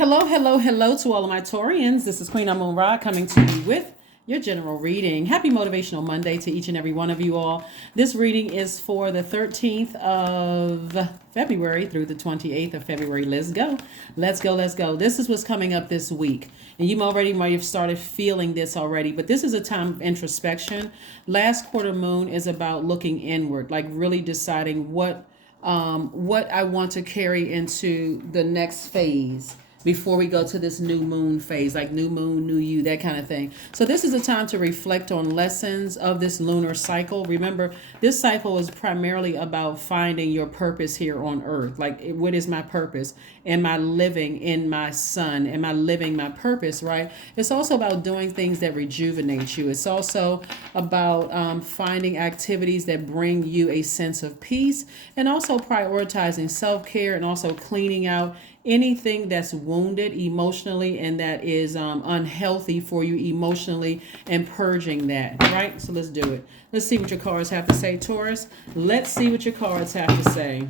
Hello, hello, hello to all of my Taurians. This is Queen Amun Ra coming to you with your general reading. Happy Motivational Monday to each and every one of you all. This reading is for the 13th of February through the 28th of February. Let's go. Let's go. Let's go. This is what's coming up this week. And you already might have started feeling this already, but this is a time of introspection. Last quarter moon is about looking inward, like really deciding what I want to carry into the next phase before we go to this new moon phase, like new moon, new you, that kind of thing. So this is a time to reflect on lessons of this lunar cycle. Remember, this cycle is primarily about finding your purpose here on earth. Like, what is my purpose? Am I living in my sun? Am I living my purpose, right? It's also about doing things that rejuvenate you. It's also about finding activities that bring you a sense of peace, and also prioritizing self-care, and also cleaning out anything that's wounded emotionally and that is unhealthy for you emotionally, and purging that, right? So let's do it. Let's see what your cards have to say, Taurus. Let's see what your cards have to say.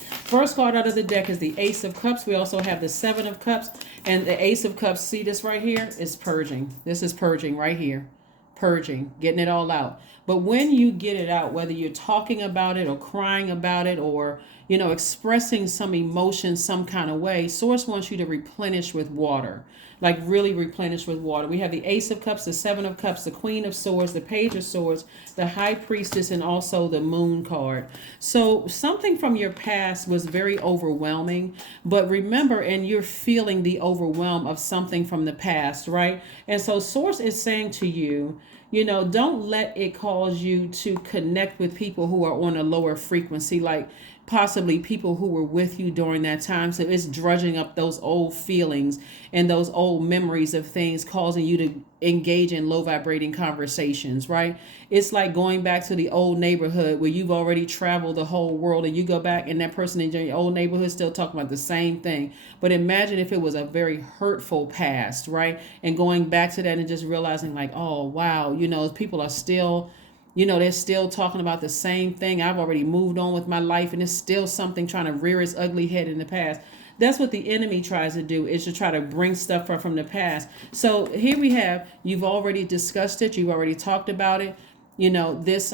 First card out of the deck is the Ace of Cups. We also have the Seven of Cups, and the Ace of Cups, see this right here, is purging. This is purging right here. Purging, getting it all out. But when you get it out, whether you're talking about it or crying about it, or expressing some emotion some kind of way, Source wants you to replenish with water. Like, really replenish with water. We have the Ace of Cups, the Seven of Cups, the Queen of Swords, the Page of Swords, the High Priestess, and also the Moon card. So something from your past was very overwhelming, but remember, and you're feeling the overwhelm of something from the past, right? And so Source is saying to you, don't let it cause you to connect with people who are on a lower frequency, like possibly people who were with you during that time. So it's drudging up those old feelings and those old memories of things, causing you to engage in low vibrating conversations, right? It's like going back to the old neighborhood where you've already traveled the whole world, and you go back and that person in your old neighborhood still talking about the same thing. But imagine if it was a very hurtful past, right? And going back to that and just realizing like, oh, wow, people are still, they're still talking about the same thing. I've already moved on with my life, and it's still something trying to rear its ugly head in the past. That's what the enemy tries to do, is to try to bring stuff up from the past. So here we have, you've already discussed it. You've already talked about it. This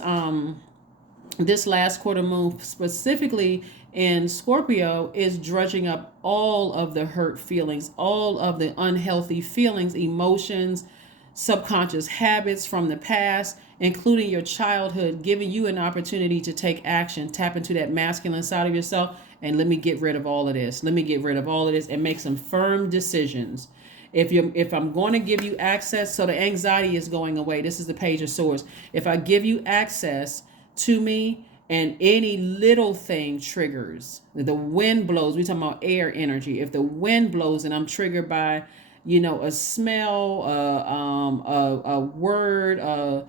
last quarter moon specifically in Scorpio is drudging up all of the hurt feelings, all of the unhealthy feelings, emotions, subconscious habits from the past, including your childhood, giving you an opportunity to take action, tap into that masculine side of yourself, and let me get rid of all of this. Let me get rid of all of this and make some firm decisions. If I'm going to give you access, so the anxiety is going away. This is the Page of Swords. If I give you access to me and any little thing triggers, the wind blows, we're talking about air energy. If the wind blows and I'm triggered by, a smell, a word,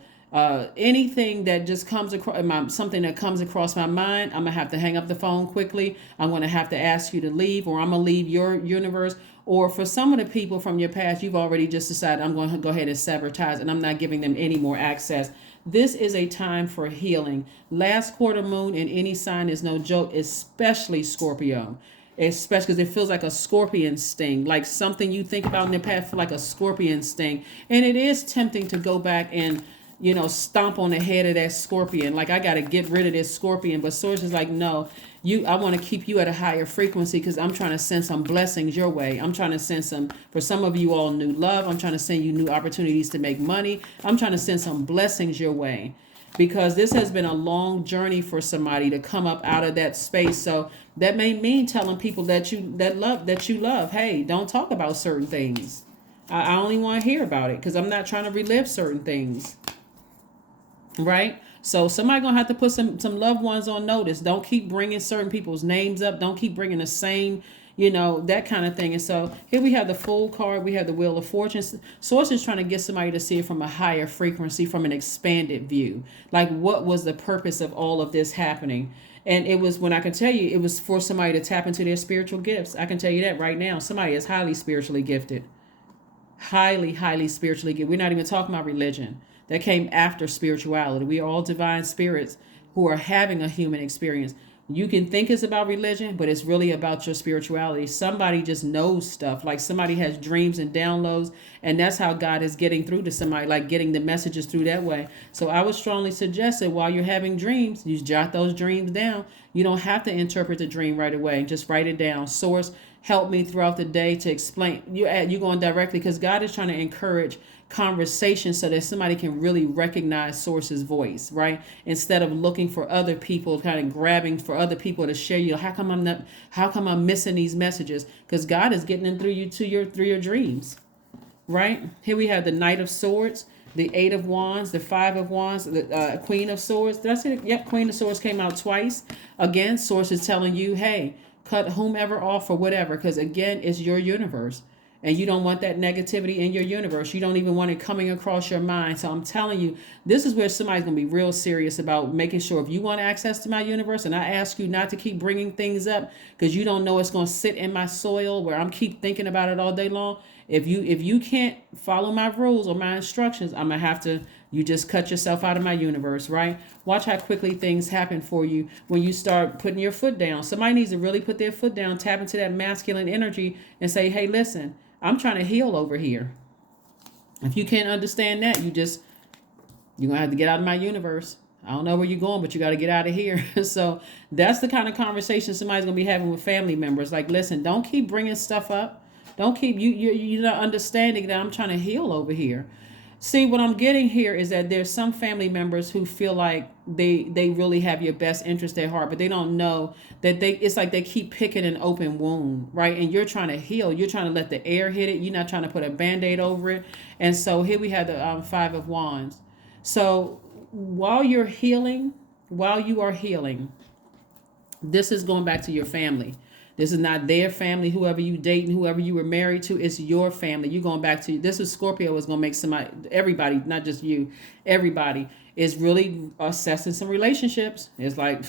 anything that just comes across something that comes across my mind, I'm gonna have to hang up the phone quickly. I'm gonna have to ask you to leave, or I'm gonna leave your universe. Or for some of the people from your past, you've already just decided, I'm going to go ahead and sever ties, and I'm not giving them any more access. This is a time for healing. Last quarter moon in any sign is no joke, especially Scorpio. Especially because it feels like a scorpion sting, like something you think about in the past, like a scorpion sting. And it is tempting to go back and stomp on the head of that scorpion. Like, I got to get rid of this scorpion. But Source is like, no, I want to keep you at a higher frequency, because I'm trying to send some blessings your way. I'm trying to send for some of you all, new love. I'm trying to send you new opportunities to make money. I'm trying to send some blessings your way, because this has been a long journey for somebody to come up out of that space. So that may mean telling people that you love, hey, don't talk about certain things. I only want to hear about it, because I'm not trying to relive certain things. Right? So somebody gonna have to put some loved ones on notice. Don't keep bringing certain people's names up. Don't keep bringing the same, that kind of thing. And so here we have the Fool card. We have the Wheel of Fortune. Source is trying to get somebody to see it from a higher frequency, from an expanded view. Like, what was the purpose of all of this happening? And it was, when I can tell you, it was for somebody to tap into their spiritual gifts. I can tell you that right now. Somebody is highly spiritually gifted. Highly, highly spiritually gifted. We're not even talking about religion. That came after spirituality. We are all divine spirits who are having a human experience. You can think it's about religion, but it's really about your spirituality. Somebody just knows stuff. Like somebody has dreams and downloads, and that's how God is getting through to somebody, like getting the messages through that way. So I would strongly suggest that while you're having dreams, you jot those dreams down. You don't have to interpret the dream right away. Just write it down. Source, help me throughout the day to explain. You're going directly because God is trying to encourage conversation so that somebody can really recognize source's voice, right? Instead of looking for other people, kind of grabbing for other people to share you. How come I'm missing these messages? Because God is getting them through you through your dreams, right? Here we have the Knight of Swords, the Eight of Wands, the Five of Wands, the Queen of Swords. Did I say that? Yep, Queen of Swords came out twice. Again, source is telling you, hey, cut whomever off or whatever, because again, it's your universe. And you don't want that negativity in your universe. You don't even want it coming across your mind. So I'm telling you, this is where somebody's going to be real serious about making sure if you want access to my universe, and I ask you not to keep bringing things up because you don't know it's going to sit in my soil where I'm keep thinking about it all day long. If you can't follow my rules or my instructions, I'm going to have to, you just cut yourself out of my universe, right? Watch how quickly things happen for you when you start putting your foot down. Somebody needs to really put their foot down, tap into that masculine energy and say, hey, listen, I'm trying to heal over here. If you can't understand that, you're going to have to get out of my universe. I don't know where you're going, but you got to get out of here. So that's the kind of conversation somebody's going to be having with family members. Like, listen, don't keep bringing stuff up. Don't keep, you're not understanding that I'm trying to heal over here. See, what I'm getting here is that there's some family members who feel like they really have your best interest at heart, but they don't know that it's like they keep picking an open wound, right? And you're trying to heal. You're trying to let the air hit it. You're not trying to put a Band-Aid over it. And so here we have the Five of Wands. So while you are healing, this is going back to your family. This is not their family, whoever you dating, whoever you were married to, it's your family. You're going back to, this is Scorpio is going to make everybody, not just you, everybody is really assessing some relationships. It's like,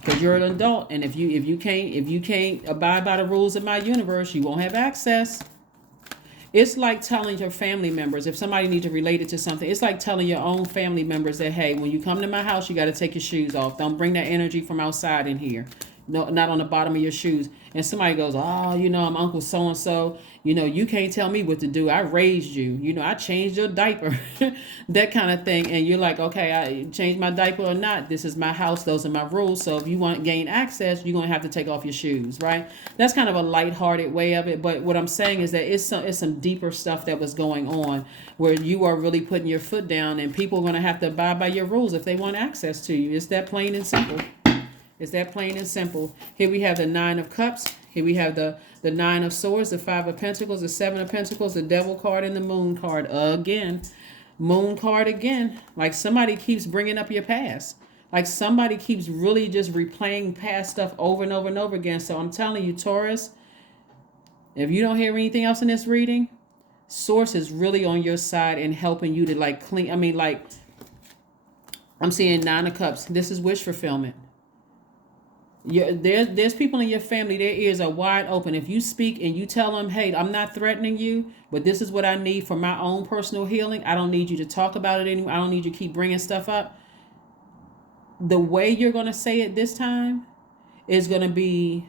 because you're an adult, and if you can't abide by the rules of my universe, you won't have access. It's like telling your family members, if somebody needs to relate it to something, it's like telling your own family members that, hey, when you come to my house, you got to take your shoes off. Don't bring that energy from outside in here. No, not on the bottom of your shoes. And somebody goes, oh, I'm Uncle so-and-so. You can't tell me what to do. I raised you. I changed your diaper. That kind of thing. And you're like, okay, I changed my diaper or not. This is my house. Those are my rules. So if you want to gain access, you're going to have to take off your shoes, right? That's kind of a lighthearted way of it. But what I'm saying is that it's some deeper stuff that was going on where you are really putting your foot down, and people are going to have to abide by your rules if they want access to you. It's that plain and simple. It's that plain and simple. Here we have the Nine of Cups. Here we have the Nine of Swords, the Five of Pentacles, the Seven of Pentacles, the Devil card, and the Moon card again. Moon card again. Like somebody keeps bringing up your past. Like somebody keeps really just replaying past stuff over and over and over again. So I'm telling you, Taurus, if you don't hear anything else in this reading, Source is really on your side and helping you to clean. I'm seeing Nine of Cups. This is wish fulfillment. There's people in your family, their ears are wide open. If you speak and you tell them, hey, I'm not threatening you, but this is what I need for my own personal healing. I don't need you to talk about it anymore. I don't need you to keep bringing stuff up. The way you're going to say it this time is going to be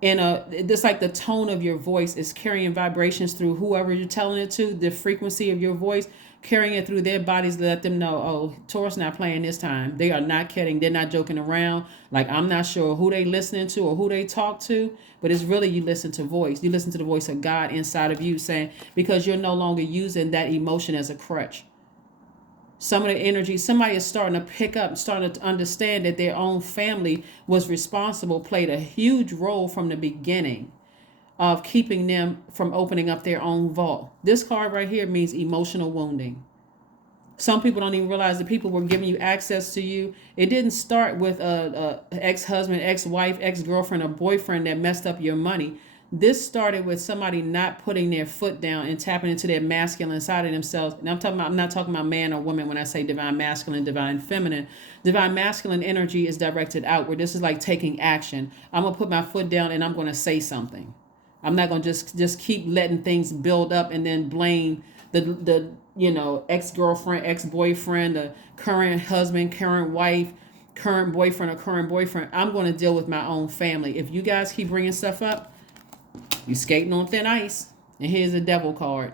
it's like the tone of your voice is carrying vibrations through whoever you're telling it to, the frequency of your voice, carrying it through their bodies to let them know, oh, Taurus not playing this time. They are not kidding. They're not joking around. Like, I'm not sure who they listening to or who they talk to, but it's really you listen to voice. You listen to the voice of God inside of you saying, because you're no longer using that emotion as a crutch. Some of the energy, somebody is starting to pick up, starting to understand that their own family was responsible, played a huge role from the beginning of keeping them from opening up their own vault. This card right here means emotional wounding. Some people don't even realize that people were giving you access to you. It didn't start with a ex-husband, ex-wife, ex-girlfriend, or boyfriend that messed up your money. This started with somebody not putting their foot down and tapping into their masculine side of themselves. And I'm not talking about man or woman when I say divine masculine, divine feminine. Divine masculine energy is directed outward. This is like taking action. I'm going to put my foot down and I'm going to say something. I'm not going to just keep letting things build up and then blame the ex-girlfriend, ex-boyfriend, the current husband, current wife, current boyfriend or current boyfriend. I'm going to deal with my own family. If you guys keep bringing stuff up, you skating on thin ice. And here's a devil card.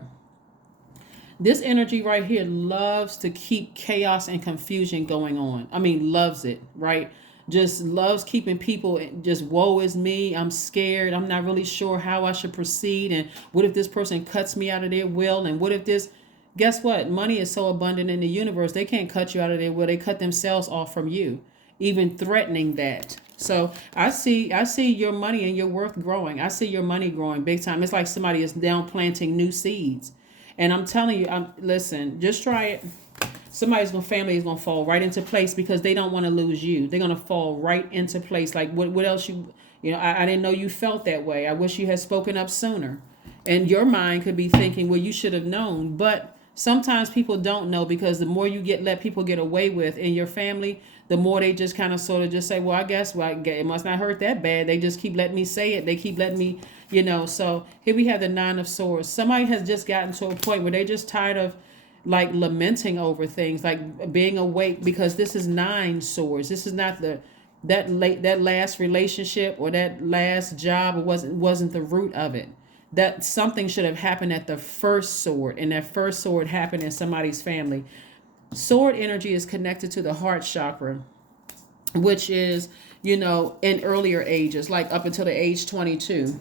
This energy right here loves to keep chaos and confusion going on. I mean, loves it, right? Just loves keeping people just, woe is me. I'm scared. I'm not really sure how I should proceed. And what if this person cuts me out of their will? And what if this, guess what? Money is so abundant in the universe. They can't cut you out of their will. They cut themselves off from you, even threatening that. So I see your money and your worth growing. I see your money growing big time. It's like somebody is now planting new seeds. And I'm telling you, listen, just try it. Family is gonna fall right into place because they don't want to lose you. They're gonna fall right into place. Like what else I didn't know you felt that way. I wish you had spoken up sooner. And your mind could be thinking, well, you should have known. But sometimes people don't know, because the more you let people get away with in your family, the more they just kind of sort of just say, well, I guess it must not hurt that bad. They just keep letting me say it. They keep letting me, So here we have the 9 of Swords. Somebody has just gotten to a point where they're just tired of like lamenting over things, like being awake, because this is 9 swords. This is not that last relationship or that last job. It wasn't the root of it. That something should have happened at the first sword, and that first sword happened in somebody's family. Sword energy is connected to the heart chakra, which is, in earlier ages, like up until the age 22.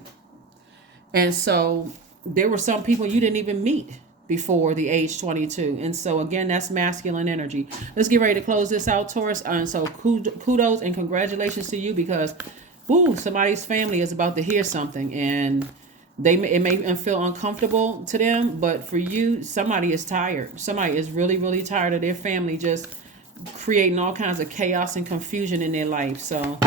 And so there were some people you didn't even meet before the age 22. And so again, that's masculine energy. Let's get ready to close this out, Taurus. And so kudos and congratulations to you, because somebody's family is about to hear something, and it may feel uncomfortable to them, but for you, somebody is tired. Somebody is really, really tired of their family just creating all kinds of chaos and confusion in their life. So,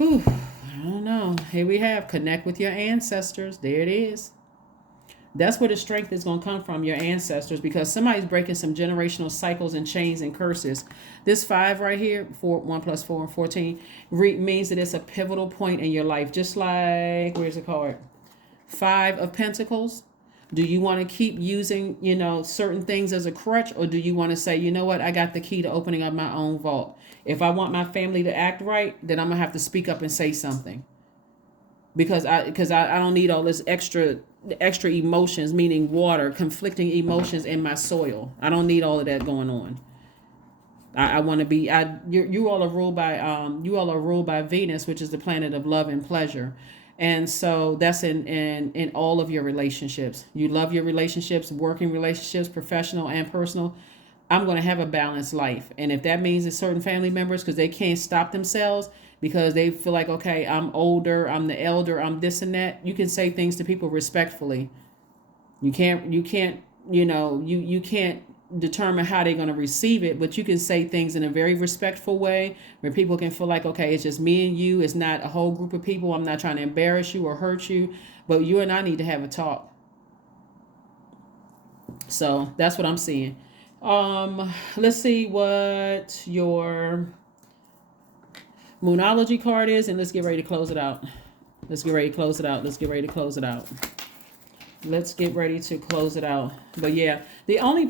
I don't know. Here we have connect with your ancestors. There it is. That's where the strength is going to come from, your ancestors, because somebody's breaking some generational cycles and chains and curses. This 5 right here, 1 + 4 = 14, means that it's a pivotal point in your life. Just like, where's the card? 5 of Pentacles. Do you want to keep using, certain things as a crutch, or do you want to say, you know what, I got the key to opening up my own vault. If I want my family to act right, then I'm going to have to speak up and say something. Because I don't need all this extra emotions, meaning water, conflicting emotions in my soil. I don't need all of that going on. I want to be. You all are ruled by Venus, which is the planet of love and pleasure, and so that's in all of your relationships. You love your relationships, working relationships, professional and personal. I'm going to have a balanced life, and if that means that certain family members, because they can't stop themselves, because they feel like, okay, I'm older, I'm the elder, I'm this and that. You can say things to people respectfully. You can't determine how they're going to receive it, but you can say things in a very respectful way where people can feel like, okay, it's just me and you. It's not a whole group of people. I'm not trying to embarrass you or hurt you, but you and I need to have a talk. So that's what I'm seeing. Let's see what your Moonology card is, and let's get ready to close it out. Let's get ready to close it out. But yeah, the only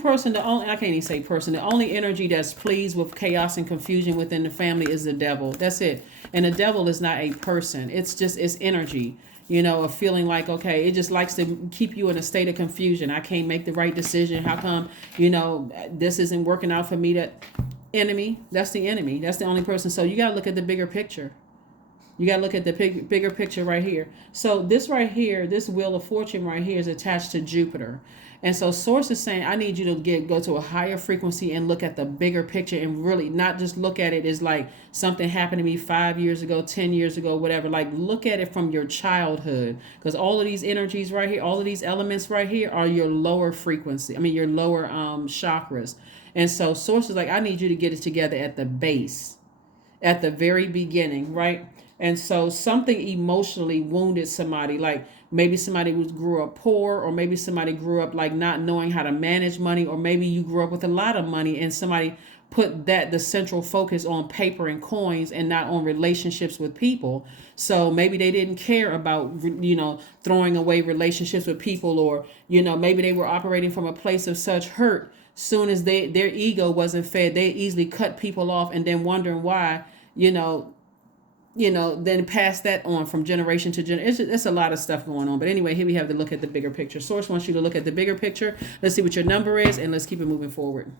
energy that's pleased with chaos and confusion within the family is the devil. That's it. And the devil is not a person. It's energy, of feeling like, okay, it just likes to keep you in a state of confusion. I can't make the right decision. How come, this isn't working out for me? That's the enemy. That's the only person. So you got to look at the bigger picture. You got to look at the bigger picture right here. So this right here, this Wheel of Fortune right here is attached to Jupiter. And so Source is saying, I need you to go to a higher frequency and look at the bigger picture, and really not just look at it as like something happened to me 5 years ago, 10 years ago, whatever. Like, look at it from your childhood, because all of these energies right here, all of these elements right here are your lower frequency. Your lower chakras. And so Source is like, I need you to get it together at the base, at the very beginning, right? And so something emotionally wounded somebody, like maybe somebody grew up poor, or maybe somebody grew up like not knowing how to manage money, or maybe you grew up with a lot of money and somebody put the central focus on paper and coins and not on relationships with people. So maybe they didn't care about, throwing away relationships with people, or, maybe they were operating from a place of such hurt. soon as their ego wasn't fed, they easily cut people off, and then wondering why, then pass that on from generation to generation. It's a lot of stuff going on. But anyway, here we have to look at the bigger picture. Source wants you to look at the bigger picture. Let's see what your number is, and let's keep it moving forward.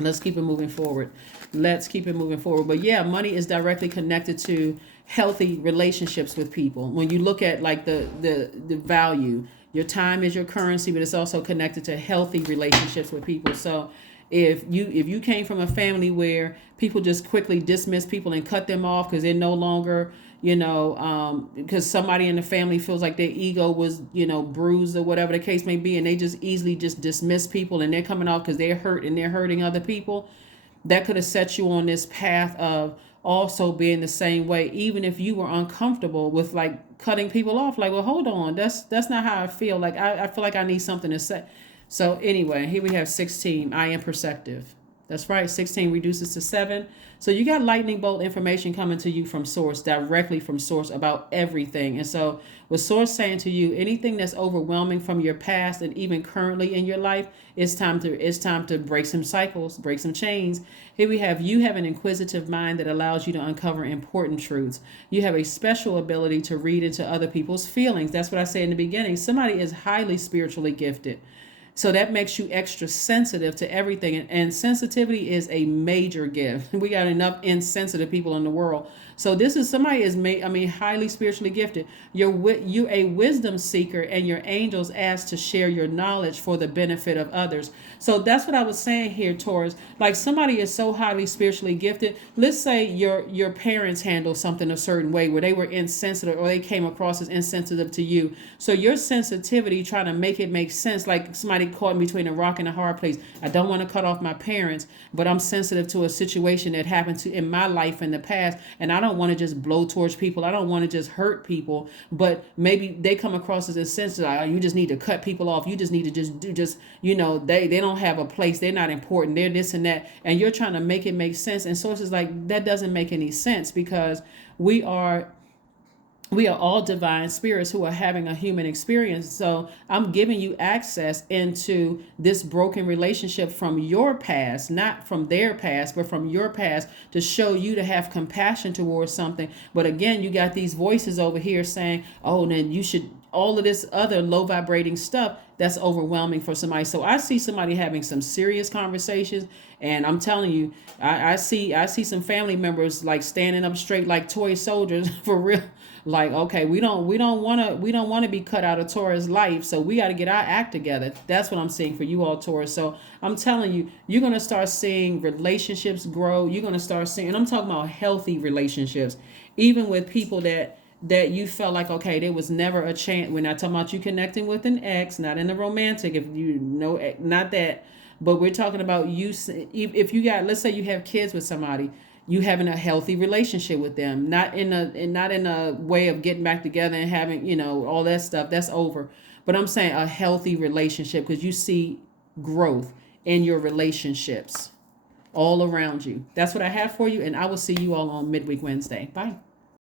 Let's keep it moving forward. Let's keep it moving forward. But yeah, money is directly connected to healthy relationships with people. When you look at like the value, your time is your currency, but it's also connected to healthy relationships with people. So if you came from a family where people just quickly dismiss people and cut them off because they're no longer, because somebody in the family feels like their ego was, bruised or whatever the case may be, and they just easily just dismiss people and they're coming off because they're hurt and they're hurting other people, that could have set you on this path of also being the same way, even if you were uncomfortable with like cutting people off. Like, well, hold on, that's not how I feel. Like I feel like I need something to say. So anyway, here we have 16. I am perceptive. That's right. 16 reduces to 7. So you got lightning bolt information coming to you from source, directly from source about everything. And so with source saying to you, anything that's overwhelming from your past and even currently in your life, it's time to break some cycles, break some chains. Here we have, you have an inquisitive mind that allows you to uncover important truths. You have a special ability to read into other people's feelings. That's what I said in the beginning. Somebody is highly spiritually gifted. So that makes you extra sensitive to everything. And sensitivity is a major gift. We got enough insensitive people in the world. So this is somebody is highly spiritually gifted. You're a wisdom seeker, and your angels ask to share your knowledge for the benefit of others. So that's what I was saying here, Taurus. Like somebody is so highly spiritually gifted. Let's say your parents handled something a certain way where they were insensitive, or they came across as insensitive to you. So your sensitivity, trying to make it make sense, like somebody caught me between a rock and a hard place. I don't want to cut off my parents, but I'm sensitive to a situation that happened in my life in the past, and I don't want to just blow towards people. I don't want to just hurt people, but maybe they come across as insensitive. Like, oh, you just need to cut people off. You just need to they don't have a place. They're not important. They're this and that, and you're trying to make it make sense. And sources like that doesn't make any sense, because we are all divine spirits who are having a human experience. So I'm giving you access into this broken relationship from your past, not from their past, but from your past, to show you to have compassion towards something. But again, you got these voices over here saying, oh, then you should, all of this other low vibrating stuff that's overwhelming for somebody. So I see somebody having some serious conversations, and I'm telling you, I see some family members like standing up straight like toy soldiers for real. Like, okay, we don't want to be cut out of Taurus life, so we got to get our act together. That's what I'm seeing for you all, Taurus. So I'm telling you, you're going to start seeing relationships grow. You're going to start seeing, and I'm talking about healthy relationships, even with people that you felt like, okay, there was never a chance. We're not talking about you connecting with an ex, not in the romantic, if you know, not that, but we're talking about you. If you got, let's say you have kids with somebody, you having a healthy relationship with them, not in a way of getting back together and having, all that stuff. That's over. But I'm saying a healthy relationship, because you see growth in your relationships all around you. That's what I have for you, and I will see you all on Midweek Wednesday. Bye.